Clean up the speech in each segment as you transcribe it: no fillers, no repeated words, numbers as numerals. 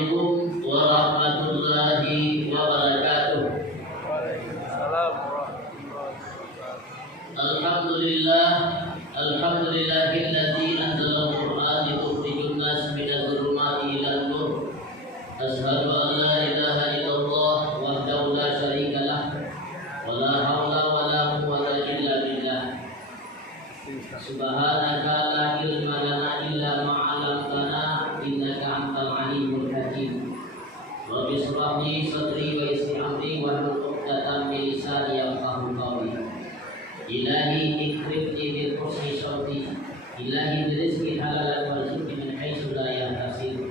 Assalamualaikum warahmatullahi wabarakatuh. Alhamdulillahilladzi anzala al-Qur'ana yukhrijun nas minadh dhulumati ilan nur. Asyhadu an la ilaha illallah wahdahu la syarika lah wa la haula wa la quwwata illa billah. Subhanaka la ilma lana illa ma 'allamtana innaka antal alimul hakim. Rabbi shrah li sadri wa yassir amri wahlul 'uqdatam min lisani yafqahu qawli. Ilahi ikrimni bil husni syauti, ilahi birizki halalan warzuqni min haitsu la yahtasib.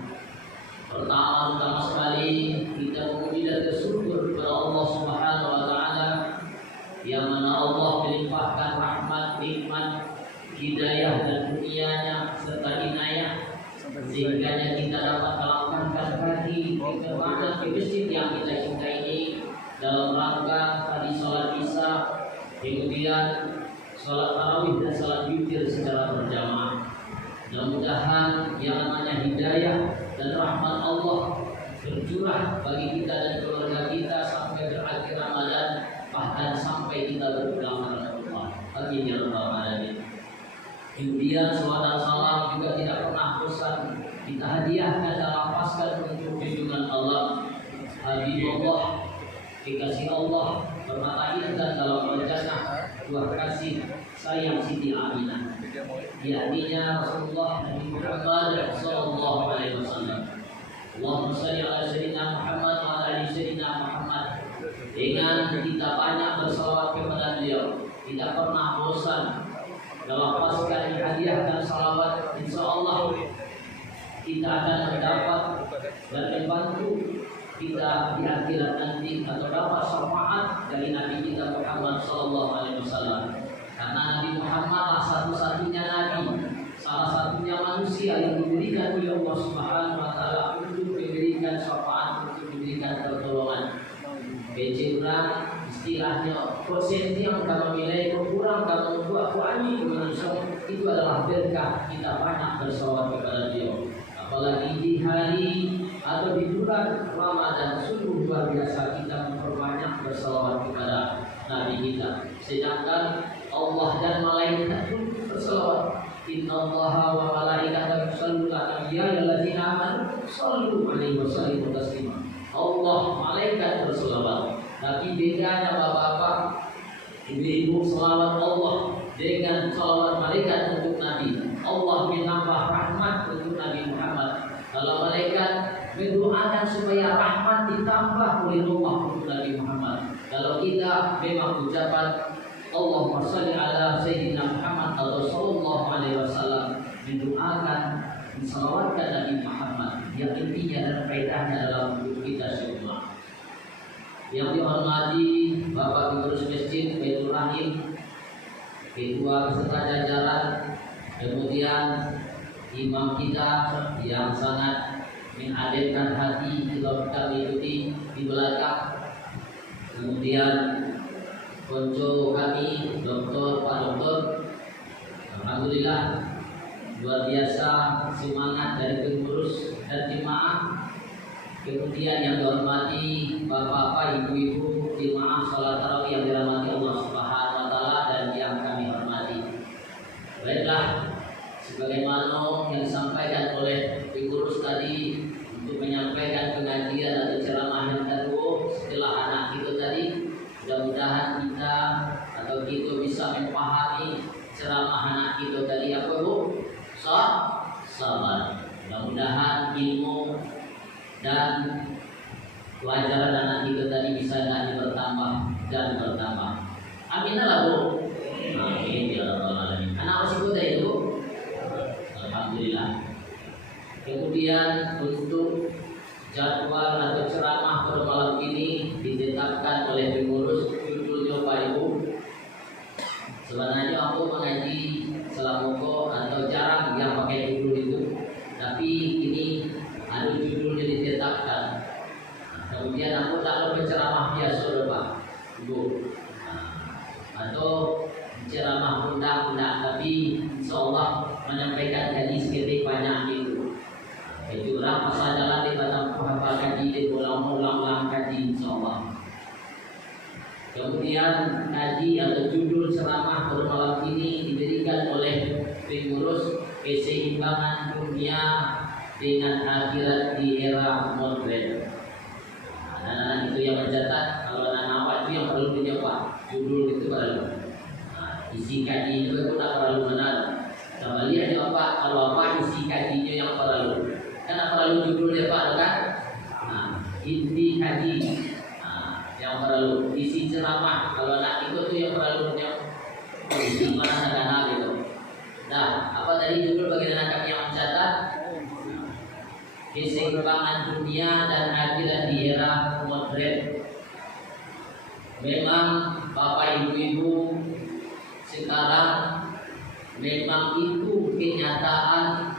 Pertama sekali kita memuji dan bersyukur kepada Allah Subhanahu wa taala yang mana Allah melimpahkan rahmat, nikmat, hidayah dan dunianya serta inayah sehingga kita dapat melangkahkan kaki ke mana ke masjid yang kita cintai ini dalam rangka tadi sholat isya, kemudian sholat tarawih dan sholat witir secara berjamaah. Mudah-mudahan yang namanya hidayah dan rahmat Allah bercurah bagi kita dan keluarga kita sampai berakhir Ramadan, bahkan sampai kita berpulang kepada Allah. Amin ya rabbal alamin. Kemudian salawat dan salam juga tidak pernah bosan kita hadiahkan dan lapaskan untuk junjungan Allah, Habibullah, kekasih Allah, permata indah dalam al-jannah, buah kasih sayang Siti Aminah, yakninya Rasulullah Nabi Muhammad sallallahu alaihi wasallam. Allahumma shalli ala sayyidina Muhammad wa ala ali sayyidina Muhammad. Dengan kita banyak bersalawat kepada beliau, tidak pernah bosan melapaskan hadiah dan salawat, insyaallah kita akan mendapat dan membantu kita di akhirat nanti atau dapat syafaat dari Nabi kita Muhammad sallallahu alaihi wasallam. Karena Nabi Muhammadlah satu-satunya nabi, salah satunya manusia yang diberikan oleh Allah Subhanahu wa taala untuk memberikan syafaat, untuk memberikan pertolongan. Bejurang istilahnya prosenti yang kalau nilai kurang kalau buat kuani manusia itu adalah berkah kita banyak bersalawat kepada beliau. Apalagi di hari atau di bulan Ramadan sungguh luar biasa kita memperbanyak bersalawat kepada Nabi kita. Sedangkan Allah dan malaikat pun bersalawat. Innallaha wa malaikatahu yusholluna 'alan nabiyyi alladzina amanu shallu 'alaihi wa sallimu taslima. Allah malaikat bersalawat. Tapi bedanya bapak-bapak, ibu-ibu, salawat Allah dengan salawat malaikat untuk Nabi. Allah menambah rahmat untuk Nabi Muhammad. Kalau malaikat mendoakan supaya rahmat ditambah oleh Allah untuk Nabi Muhammad. Kalau kita memang ucapan Allahumma shalli ala sayyidina Muhammad atau sallallahu alaihi wasallam, mendoakan, mensalawatkan Nabi Muhammad yang intinya dan faedahnya dalam hidup kita semua. Yang dihormati Bapak Pengurus Masjid Baitur Rahim, Ketua beserta jajaran, kemudian imam kita yang sangat menghadirkan hati kalau kita mengikuti di belakang, kemudian konco kami Pak Doktor, alhamdulillah luar biasa semangat dari pengurus dan jemaah. Kemudian yang dihormati bapak-bapak, ibu-ibu, jemaah salat tarawih yang dirahmati Allah Subhanahu wa taala dan yang kami hormati. Baiklah, sebagaimana yang disampaikan oleh pengurus tadi untuk menyampaikan pengajian atau ceramah yang kedua setelah anak kita tadi, mudah-mudahan kita atau kita bisa memahami ceramah anak kita tadi apa Bu? Sabar. Mudah-mudahan ilmu dan pelajaran anak kita tadi bisa nanti bertambah dan bertambah. Amin lah Bu. Amin ya rabbal alamin. Anak masih kuda itu. Alhamdulillah. Kemudian untuk jadwal atau ceramah pada malam ini ditetapkan oleh pengurus judulnya Pak Ibu. Sebenarnya aku mengaji selamoko atau jarang yang pakai judul itu, tapi ini ada judulnya ditetapkan. Kemudian aku tak berceramah biasa Pak Ibu, atau ceramah undang-undang, tapi insyaallah menyampaikan hadis ketik banyak itu. Itu orang pasal jalan di Batam Kemudian kaji atau judul ceramah pada malam ini diberikan oleh pengurus keseimbangan dunia dengan akhirat di era modern. Anak-anak itu yang mencatat, kalau anak awak itu yang perlu dijawab. Judul itu perlu. Isi kaji itu pun tak perlu benar. Sama lihat jawab kalau apa isi kajinya yang perlu. Karena perlu judulnya Pak kan? Inti kaji yang perlu, isi ceramah kalau nak ikut tu yang perlu isi mana dana gitu. Nah, apa tadi judul bagi anak yang mencatat? Keseimbangan dunia dan akhirat di era modern. Memang Bapak Ibu sekarang memang itu kenyataan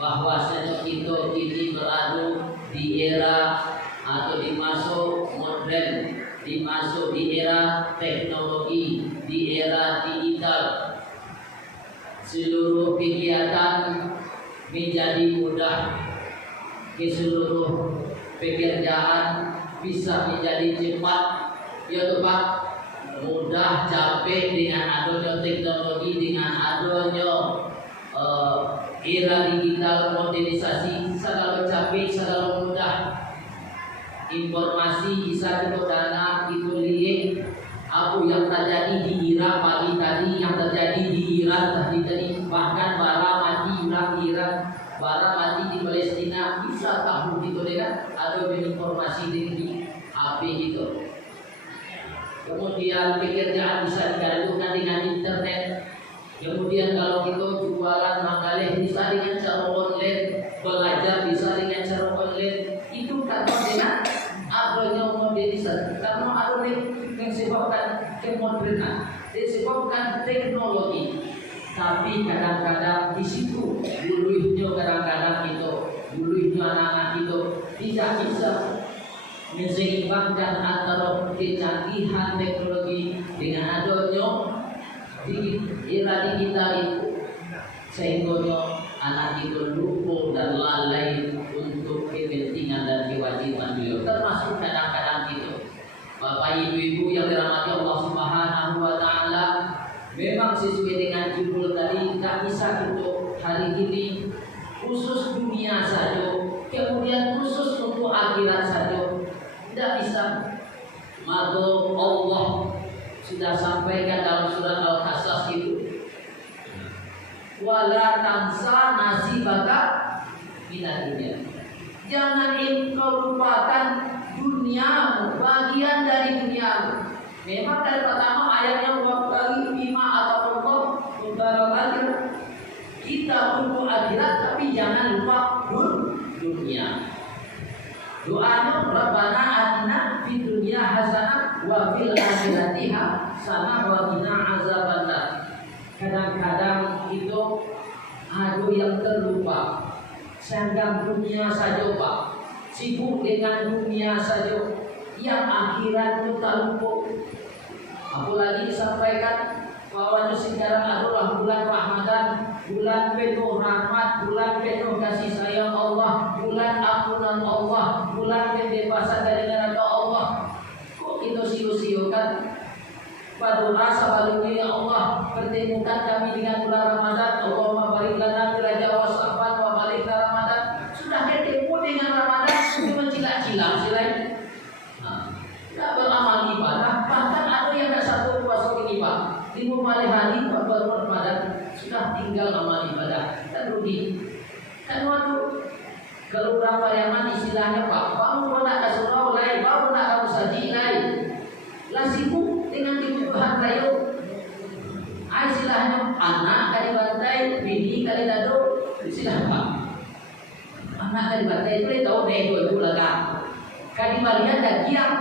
bahwa kita kini berada di era atau dimasuk modern, dimasuk di era teknologi, di era digital. Seluruh kegiatan menjadi mudah, seluruh pekerjaan bisa menjadi cepat, ya Pak, mudah, capek dengan adanya teknologi, dengan adanya era digital modernisasi, segala capek, segala mudah. Informasi bisa kita dana, kita lihat apa yang terjadi di Irak pagi tadi, yang terjadi di Iran tadi, bahkan bara mati Irak, bara mati di Palestina, bisa tahu gitu kan? Ada informasi di HP gitu. Kemudian pekerjaan bisa digabungkan dengan internet. Kemudian kalau kita jualan makalah bisa dengan cara online, belajar bisa dengan cara online. Itu karena dengan adanya modernisasi, karena ada yang disebabkan kemodernan, disebabkan teknologi. Tapi kadang-kadang di situ dulunya kadang-kadang itu dulunya anak-anak itu tidak bisa menseimbangkan antara kecanggihan teknologi dengan adanya di era digital itu, sehingga anak itu lupa dan lalai untuk kepentingan dan kewajiban beliau. Termasuk kadang-kadang itu Bapak Ibu yang dirahmati Allah Subhanahu wa taala, memang sesuai dengan judul tadi, tak bisa untuk hari ini khusus dunia saja, kemudian khusus untuk akhirat saja, tidak bisa. Maka Allah sudah sampaikan dalam surat Al-Qasas itu, wala tansa nasibaka minad dunya. Jangan engkau lupakan duniamu, bagian dari duniamu. Memang dari pertama ayatnya bagi bima atau Allah untuk akhirat. Kita untuk akhirat, tapi jangan lupa dunia. Doanya Rabbana atina fid dunya hasanah wa fil akhirati hasanah wa qina azabannar. Kadang-kadang itu ada yang terlupa, sanggang dunia saja Pak, sibuk dengan dunia saja, yang akhirat itu tak lupa. Apalagi disampaikan bahwa sekarang adalah bulan Ramadan, bulan penuh rahmat, bulan penuh kasih sayang Allah, bulan ampunan Allah, bulan pembebasan dari neraka Allah. Kok kita siu-siukan? Berdoa sebelumnya, ya Allah, pertemukan kami dengan bulan Ramadan. Allahumma barik lana fi Rajab wa Sya'ban wa barik lana Ramadan. Sudah ketemu dengan Ramadan, sudah mencilak-cilak silai. Tidak beramal ibadah, bahkan ada yang tak satu puasa ini Pak, 5 hari baru Ramadan sudah tinggal amal ibadah, kan rugi. Kan waktu kalau berapa yang istilahnya Pak, baru nak kasurau lain, baru nak kamu saji lain, lah sibuk dengan kebutuhan rayu. Istilahnya anak kali bantai, bini kali dado, istilah Pak. Anak kali bantai itu tahu nego itu lega. Kali balian dagiang,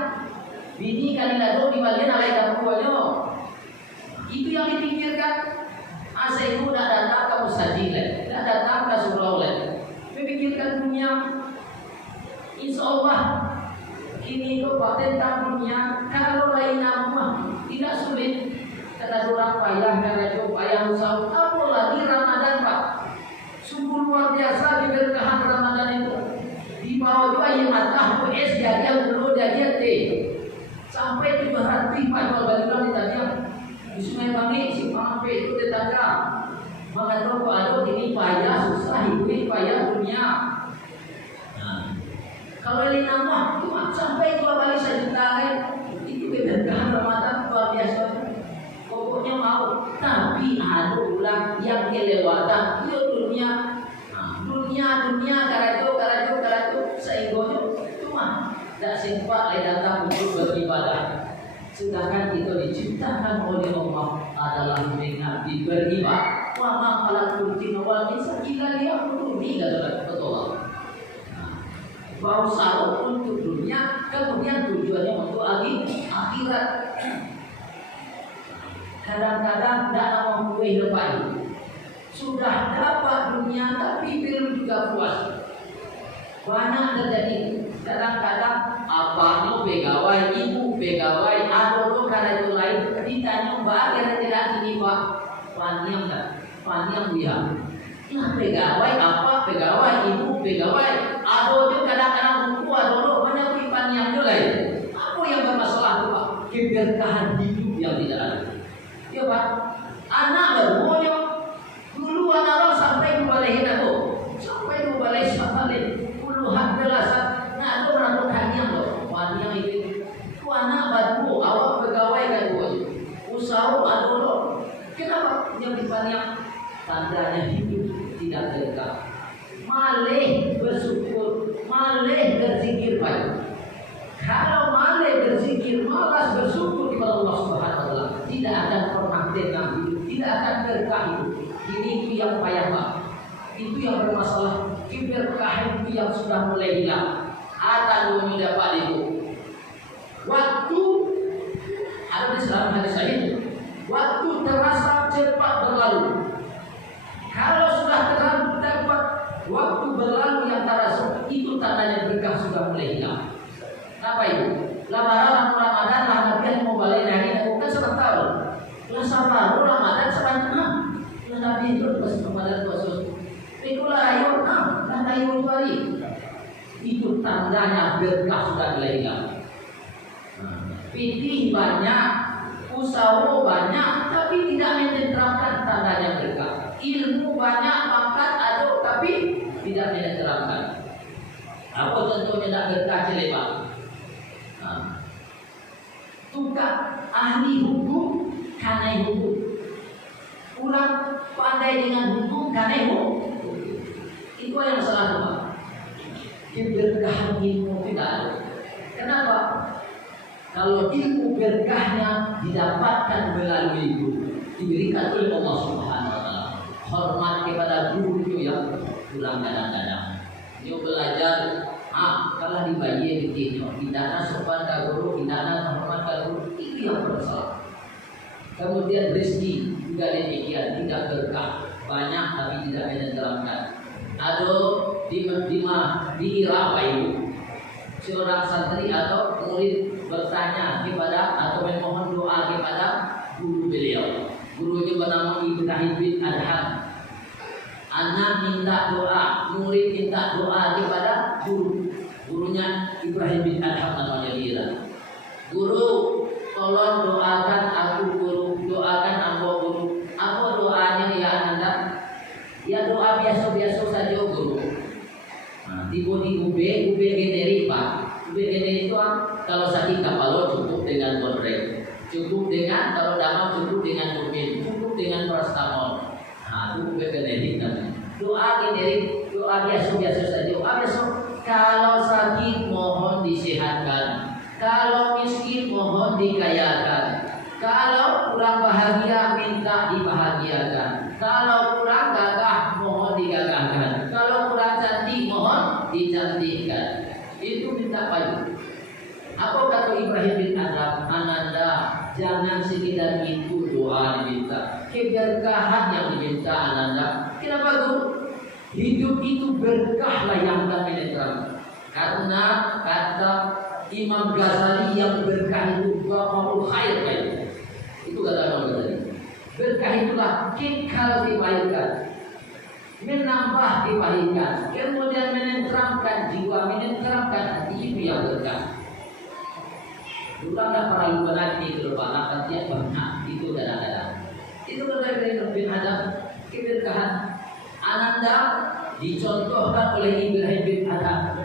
bini kali dado di balian alai kapuanyo. Itu yang dipikirkan. Asa ibu dah datang kamu saji lain, dah datang ke surau lain. Memikirkan dunia. Insya Allah ini itu tentang dunia. Kalau lain nama tidak sulit. Karena orang payah, karena itu payah usaha. Apalagi Ramadan Pak, sungguh luar biasa diberkahan Ramadan itu. Di bawah juga yang matah es jadi yang dulu jadi T. sampai 200 lipat jual balik orang di tadi di Sungai Bangi sampai itu tetangga mengatakan aduh ini payah susah hidup ini payah dunia. Kalau ini nama cuma sampai jual balik 1 juta itu keberkahan Ramadan luar biasa. Pokoknya mau, tapi ada ulang yang kelewatan itu dunia karajo sehingga cuma tidak sempat datang untuk beribadah. Sedangkan itu diciptakan oleh Allah adalah mengabdi beribadah. Wa ma khalaqul jinna wal insa illa liya'budun. Kata Allah. Berusaha untuk dunia, kemudian tujuannya untuk akhirat. Kadang-kadang tidak mau lepas. Sudah dapat dunia tapi belum juga puas. Banyak terjadi. Kadang-kadang apa nu pegawai, ibu pegawai, adodo karena itu lain ditanya bagaimana tidak ini pak paniam tak paniam dia. Nah pegawai apa pegawai, ibu pegawai, adodo kadang-kadang buku adodo banyak paniam juga lain. Apa yang bermasalah tu pak? Keberkahan hidup yang tidak ada. Ya pak, anak bermoyo dulu anak orang sampai dibalehin aku, sampai dibalai sampai puluhan belasan. Nah, itu melakukan yang loh, wanita itu, anak baru awak pegawai kan usaha adodo. Kenapa yang dipanjang? Tandanya hidup tidak berkah. Malih bersyukur, malih berzikir baik. Kalau malih berzikir, malas bersyukur kepada Allah Subhanahu Wa Taala, tidak akan pernah tenang hidup, tidak akan berkah hidup. Ini itu yang payah pak, itu yang bermasalah. Keberkahan itu yang sudah mulai hilang. Atau mendapat itu waktu ada di dalam hadis ini, waktu terasa cepat berlalu. Kalau sudah terlalu cepat waktu berlalu yang terasa, itu tandanya berkah sudah mulai hilang. Apa itu? Lebaran Ramadan lah Nabi mau balik lagi bukan sebentar. Lah sabar Ramadan sebentar. Lah Nabi itu pas Ramadan khusus. Itulah ayo lah ayo balik. Itu tandanya berkah sudah hilang. Pitih banyak, usaha banyak, tapi tidak menerapkan tandanya berkah. Ilmu banyak, pangkat ada, tapi tidak menerapkan. Apa contohnya tidak berkah celepak? Tukang ahli hukum, kanai hukum. Kurang pandai dengan hukum, kanai hukum. Itu yang salah tuh. Keberkahan ilmu tidak ada. Kenapa? Kalau ilmu berkahnya didapatkan melalui guru, diberikan oleh Allah Subhanahu Wa Taala. Hormat kepada guru itu yang kurang kadang-kadang. Dia belajar, kalau dibayar gitu, tidak sopan ke guru, tidak hormat ke guru, itu yang bersalah. Kemudian rezeki juga demikian, tidak berkah, banyak tapi tidak menerapkan. Aduh, di Irak itu seorang santri atau murid bertanya kepada atau memohon doa kepada guru beliau. Gurunya bernama Ibrahim bin Adham. Anak minta doa, murid minta doa kepada guru. Gurunya Ibrahim bin Adham namanya dia. Guru, tolong doakan aku guru, doakan aku guru. Apa doanya ya Anda? Ya doa biasa-biasa saja guru. Tiba di UB generik pak. UB generik itu kalau sakit kepala cukup dengan kontrek, cukup dengan kalau damam cukup dengan domin, cukup dengan paracetamol. Itu UB generik namanya. Doa generik, doa biasa-biasa saja. Doa biasa. Kalau sakit mohon disehatkan, kalau miskin mohon dikayakan, kalau kurang bahagia minta dibahagiakan, kalau kurang gagah mohon digagahkan, kalau kurang cantik mohon dicantikkan. Itu minta payung. Apa kata Ibrahim bin Adham? Ananda, jangan sekedar itu doa diminta, keberkahan yang diminta Ananda. Kenapa tuh? Hidup itu berkahlah yang akan menerang. Karena kata Imam Ghazali yang berkah itu baqaul khair baik. Itu kata Imam Ghazali. Berkah itulah kekal kebaikan, menambah kebaikan, kemudian menenteramkan jiwa, menenteramkan hati, itu yang berkah. Ulang tak para ibu nanti itu lupa akan tiap banyak itu kadang-kadang. Itu dari Nabi Adam keberkahan Ananda dicontohkan oleh Ibrahim bin Adam.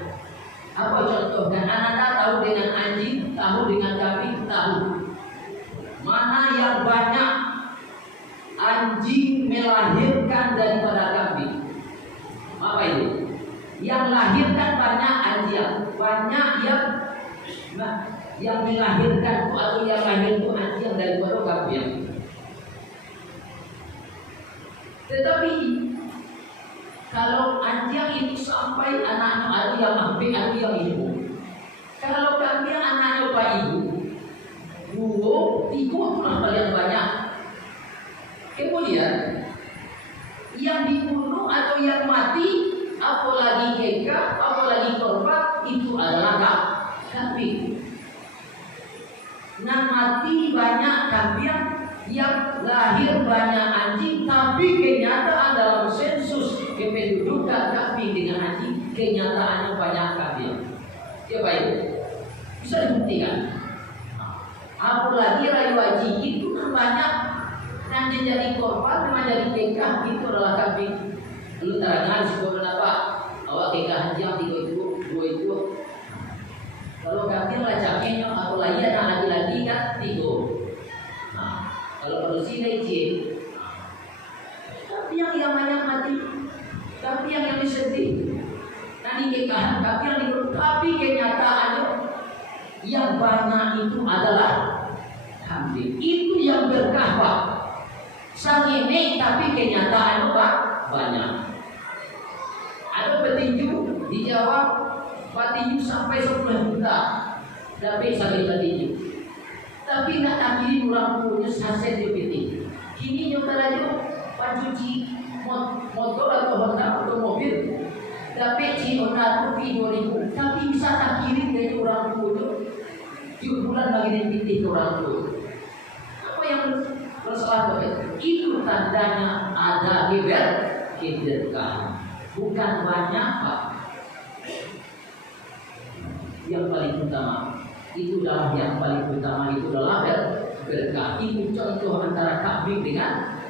Apa contohnya? Ananda tahu dengan anjing, tahu dengan kambing, tahu mana yang banyak anjing melahirkan daripada kambing. Apa itu? Yang lahirkan banyak anjing, banyak yang melahirkan atau yang lahir itu anjing daripada kambing. Tetapi kalau anjing itu sampai anaknya ada yang ambil, ada yang ibu. Kalau kambing anaknya pak ibu, dua, tiga pun paling banyak. Kemudian yang dibunuh atau yang mati, apalagi keka, apalagi korban itu adalah kambing. Nah mati banyak kambing, yang lahir banyak anjing, tapi kenyataan dalam sensus kependudukan kambing dengan anjing, kenyataannya banyak kambing. Ya baik, bisa dibuktikan. Apalagi rayu haji itu banyak yang jadi korban, yang jadi kekah itu adalah kambing. Lu tarangan sebab kenapa awak kekah haji yang dua itu. Kalau kambing lah cakenya, apalagi ada laki-laki kan tiga. Kalau manusia izin, tapi yang banyak mati, tapi yang disedih, nanti kekahan, tapi yang dibunuh, tapi kenyataannya yang banyak itu adalah kambing. Itu yang berkah Pak. Sang ini tapi kenyataannya Pak banyak. Ada petinju di Jawa, petinju sampai 10 juta, tapi sampai petinju. Tapi nak ambil orang punya hasil DPT. Kini nyoba aja pencuci motor atau Honda atau mobil. Tapi si Honda itu 2000. Tapi bisa tak kirim dari orang punya 7 bulan bagi DPT ke orang tua. Apa yang bersalah itu tandanya ada keberkahan. Bukan banyak Pak. Yang paling utama. Itulah yang paling utama, itu adalah berkah. Itu contoh antara kambing dengan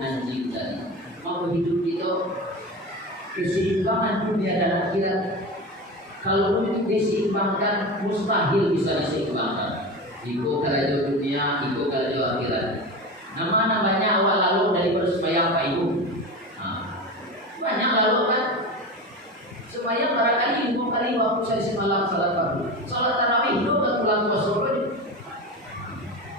anjing tadi. Mau hidup itu keseimbangan dunia dan akhirat. Kalau untuk diseimbangkan mustahil bisa diseimbangkan. Iko karajo dunia, iko karajo akhirat. Nama banyak awal lalu dari bersembahyang Pak Ibu. Banyak lalu kan. Sembahyang barangkali 5 kali waktu saya semalam salat fardu. Salat tarawih itu kan pulang puasa.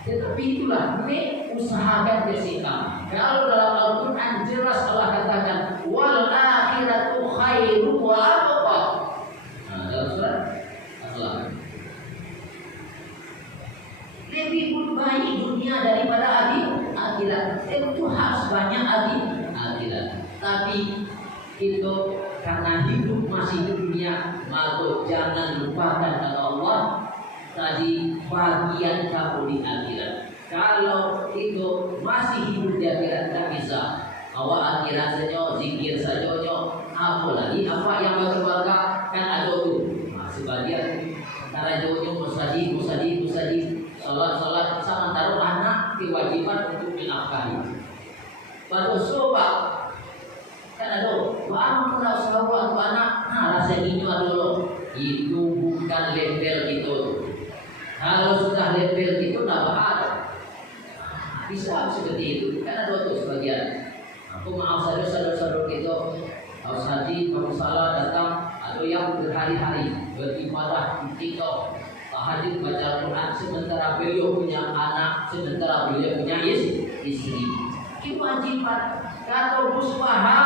Tetapi itulah ini usahakan bersihkan. Kalau dalam Al-Quran jelas Allah katakan wal akhiratu khairu wa abqa. Nah, dalam surat Al-Qaf. Lebih baik dunia daripada akhirat. Itu harus banyak akhirat. Tapi itu karena hidup masih di dunia, maka jangan lupakan kata Allah tadi bagian kamu di akhirat. Kalau itu masih hidup di akhirat tak bisa. Awak akhirat saja, zikir saja, apalagi apa yang berkeluarga kan ada tu. Sebagian antara jauhnya musajid, salat sementara anak kewajiban untuk menafkahi. Baru sobat kan ada wah pernah usaha buat anak, rasa ini dulu itu bukan level itu. Kalau sudah level itu tidak ada, bisa seperti itu. Kan ada tuh sebagian. Aku maaf saudara-saudara itu, harus haji, kamu salah datang, atau yang berhari-hari beribadah di TikTok, tahajud baca Quran, sementara beliau punya anak, sementara beliau punya istri. Kewajiban atau usaha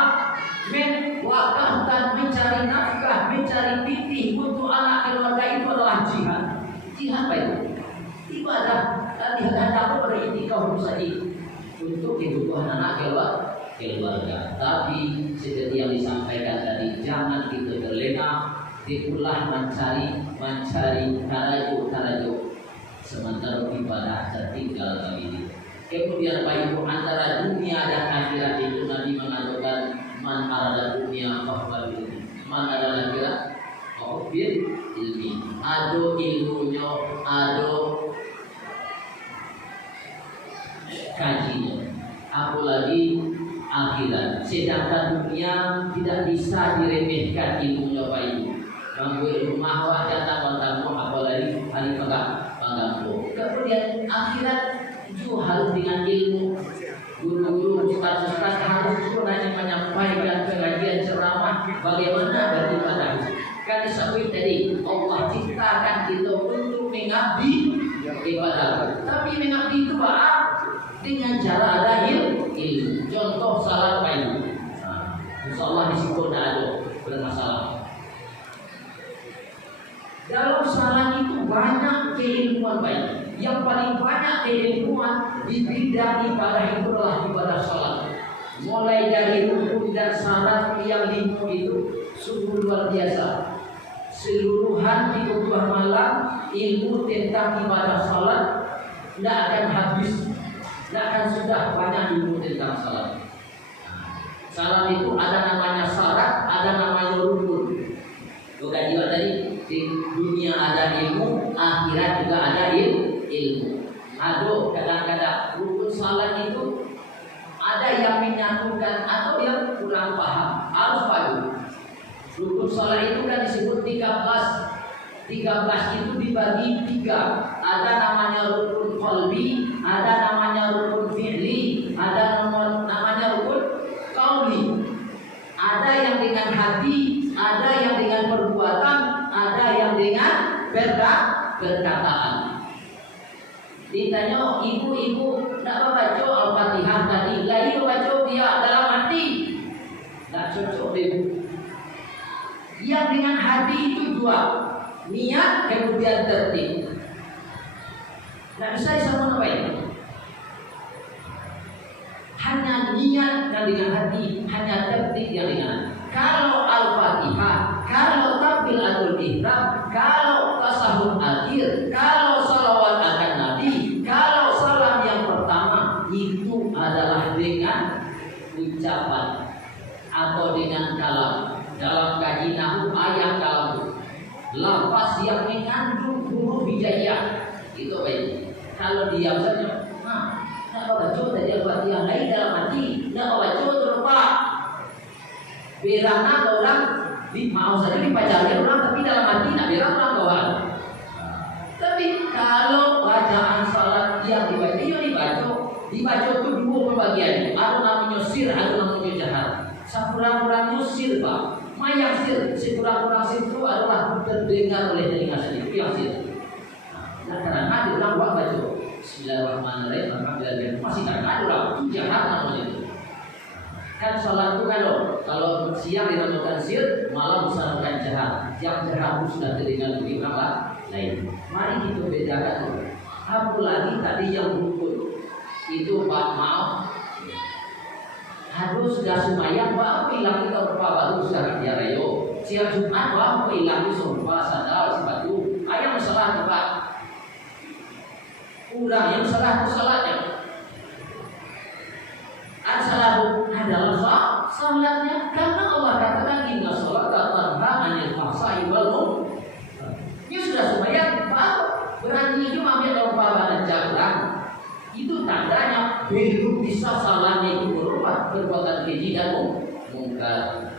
wakafkan mencari nafkah, mencari titik untuk anak keluarga itu adalah jihad. Jihad apa itu? Ibadah. Tadi hendak beritikaf saja untuk kebutuhan anak keluarga. Tapi seperti yang disampaikan tadi, jangan kita terlena, itulah mencari tarajuk sementara ibadah tertinggal kami ini. Kemudian Pak Ibu, antara dunia dan akhirat itu Nabi mengatakan man arada dunia fahwal ilmi, man arada akhirat fahwal ilmi. Ada ilmunya, ada sedangkan dunia tidak bisa diremehkan ilmunya Pak Ibu. Bangku rumah wah datang tamu apalagi hari pengganggu. Kemudian akhirat itu harus dengan ilmu. Guru-guru ustaz-ustaz harus sebenarnya menyampaikan pengajian ceramah bagaimana beribadah. Kan disebut tadi Allah ciptakan kita untuk mengabdi ibadah. Tapi mengabdi itu apa? Dengan cara ada ilmu. Contoh salat Pak Ibu. Insyaallah di situ tidak ada bermasalah. Dalam salat itu banyak keilmuan baik. Yang paling banyak keilmuan di bidang ibadah itu adalah ibadah salat. Mulai dari rukun dan syarat yang 5 itu sungguh luar biasa. Seluruhan 30 malam ilmu tentang ibadah salat tidak akan habis, tidak akan sudah banyak ilmu tentang salat. Salat itu ada namanya syarat, ada namanya rukun. Bukan juga tadi di dunia ada ilmu, akhirat juga ada ilmu. Aduh, kadang-kadang rukun salat itu ada yang menyatukan atau yang kurang paham. Harus paham. Rukun salat itu kan disebut 13. 13 itu dibagi 3. Ada namanya rukun qalbi, ada namanya rukun fi'li, ada namanya rukun qauli. Ada yang dengan hati, ada yang dengan perbuatan, ada yang dengan perkataan. Ditanya ibu-ibu tidak membaca Al-Fatihah tadi, lagi membaca dia dalam hati, tidak cocok ibu. Yang dengan hati itu 2, niat kemudian tertib. Tidak bisa disamakan baik. Hanya niat yang dengan hati, hanya tertib yang dengan hati. Kalau Al-Fatihah, kalau takbiratul ihram, kalau tasahud akhir, kalau salawat akan Nabi, kalau salam yang pertama itu adalah dengan ucapan atau dengan kalam. Dalam kaji nahwu ayat kalam, lafaz yang mengandung huruf hijaiyah itu baik. Kalau diam saja, nak baca tadi Al-Fatihah lain dalam hati, nak baca terlupa. Berana orang mau saja dipelajari orang, tapi dalam hati nak berang orang kawan. Tapi kalau bacaan salat yang dibaca itu 2 pembagian. Ada namanya sir, ada namanya jahar. Sekurang-kurangnya sir Pak. Mayang sir, sekurang-kurang sir itu adalah terdengar oleh telinga sendiri. Itu yang sir. Nah, karena ada orang buat baca Bismillahirrahmanirrahim, alhamdulillah, masih tak ada orang itu jahar namanya itu. Kan salat itu kalau siang dinamakan sir, malam dinamakan jahar. Yang jahar itu sudah terdengar dari orang lain. Mari kita bedakan dulu. Apalagi tadi yang rukun itu Pak mau. Harus sudah sembahyang, Pak hilang kita berapa baru sudah diarayo. Siang Jumat Pak hilang sumpah sadar sebatu. Ayam salah Pak. Kurang yang salah itu salatnya. As-salatu adalah salatnya, karena Allah katakan inna sholata tanha 'anil fahsya'i wal munkar. Ini sudah sembahyang, Pak. Berani cuma ambil lomba dan jalan. Itu tandanya belum bisa salahnya itu berubah perbuatan keji dan mungkar.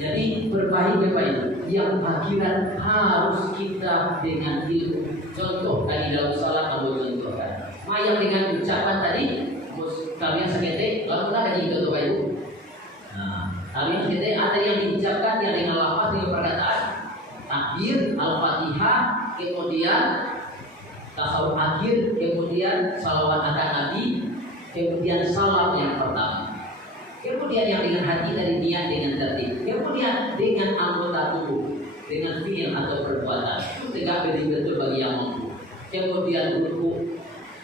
Jadi berbaik-baik yang akhirat harus kita dengan ilmu. Contoh tadi dalam salat atau contohkan. Yang dengan ucapan tadi, kalian sekete, lalu kita kaji itu Bapak Ibu. Kalian sekete ada yang diucapkan yang dengan lafaz dengan perkataan takbir, Al-Fatihah, kemudian tasawuf akhir, kemudian salawat akan Nabi, kemudian salam yang pertama. Kemudian yang dengan hati dari niat dengan tertib. Kemudian dengan anggota tubuh, dengan fi'il atau perbuatan. Itu tegak berdiri betul bagi yang mampu. Kemudian ruku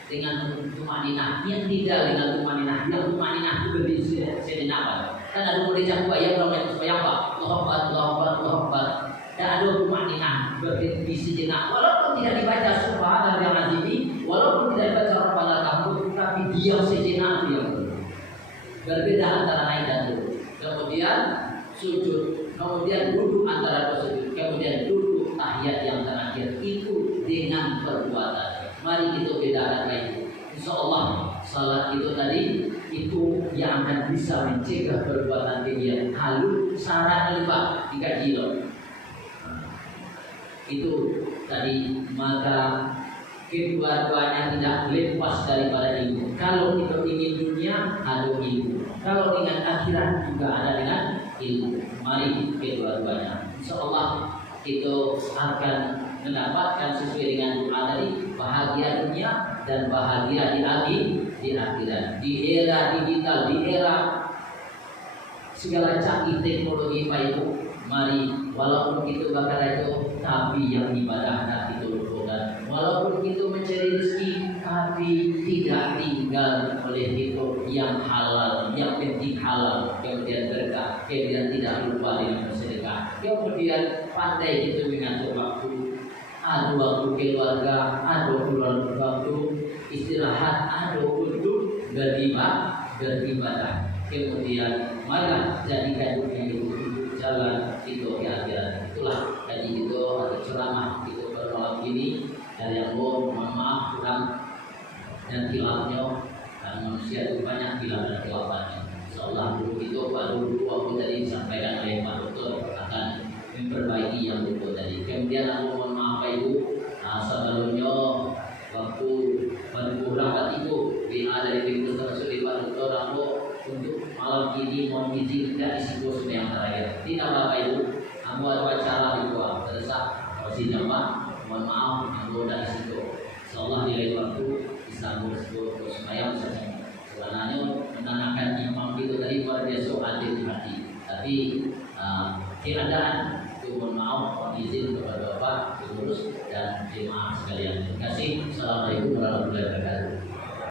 dengan tumaninah, yang tidak dengan tumaninah. Yang tumaninah itu berdiri sejenak. Kan ada murid-murid yang belum itu supaya apa? Allahu. Dan ada tumaninah berdiri sejenak. Walaupun tidak dibaca subhanallah yang azimi, walaupun tidak dibaca rabbana lakhamd, tapi diam sejenak diam. Berbeda antara naik dan turun. Kemudian sujud, kemudian duduk antara dua sujud, kemudian duduk tahiyat yang terakhir. Itu dengan perbuatan. Mari kita bedakan lagi. Insya Allah salat itu tadi itu yang akan bisa mencegah perbuatan keji. Halu syaratnya Pak dikaji loh. Itu tadi, maka kedua-duanya tidak lepas daripada ilmu. Kalau kita ingin dunia, ada ilmu. Kalau dengan akhirat juga ada dengan ilmu. Mari kedua-duanya. Insyaallah kita akan mendapatkan sesuai dengan doa tadi, bahagia dunia dan bahagia di akhirat. Di era digital, di era segala canggih teknologi Pak Ibu, mari walaupun kita bakal itu, tapi yang ibadah hati itu lupakan. Walaupun kita mencari rezeki, tapi tidak tinggal oleh itu yang halal, yang penting halal, kemudian berkah, kemudian tidak lupa dengan bersedekah, kemudian pandai itu mengatur waktu. Ada waktu keluarga, ada waktu istirahat, ada untuk beribadah. Kemudian malah jadikan dunia itu jalan itu di akhirat. Itulah tadi itu ada ceramah itu pada malam ini dari yang mohon maaf kurang dan kilapnya, karena manusia itu banyak kilap dan kilapannya. Insyaallah dulu itu baru waktu tadi disampaikan oleh Pak Dokter akan memperbaiki yang itu tadi. Kemudian aku mohon maaf Pak Ibu, sebelumnya waktu pada berangkat itu dari pintu tersebut di Pak Dokter aku untuk malam ini mohon izin tidak disebut yang terakhir. Tidak Bapak Ibu, aku ada acara di luar terdesak posisinya Pak. Mohon maaf, aku tidak disitu. Insyaallah di lain waktu disambung sebut supaya sebenarnya menanamkan imam itu tadi luar biasa adil hati. Tapi keadaan itu mohon maaf, mohon izin kepada Bapak, pengurus dan jemaah sekalian. Terima kasih. Assalamualaikum warahmatullahi wabarakatuh.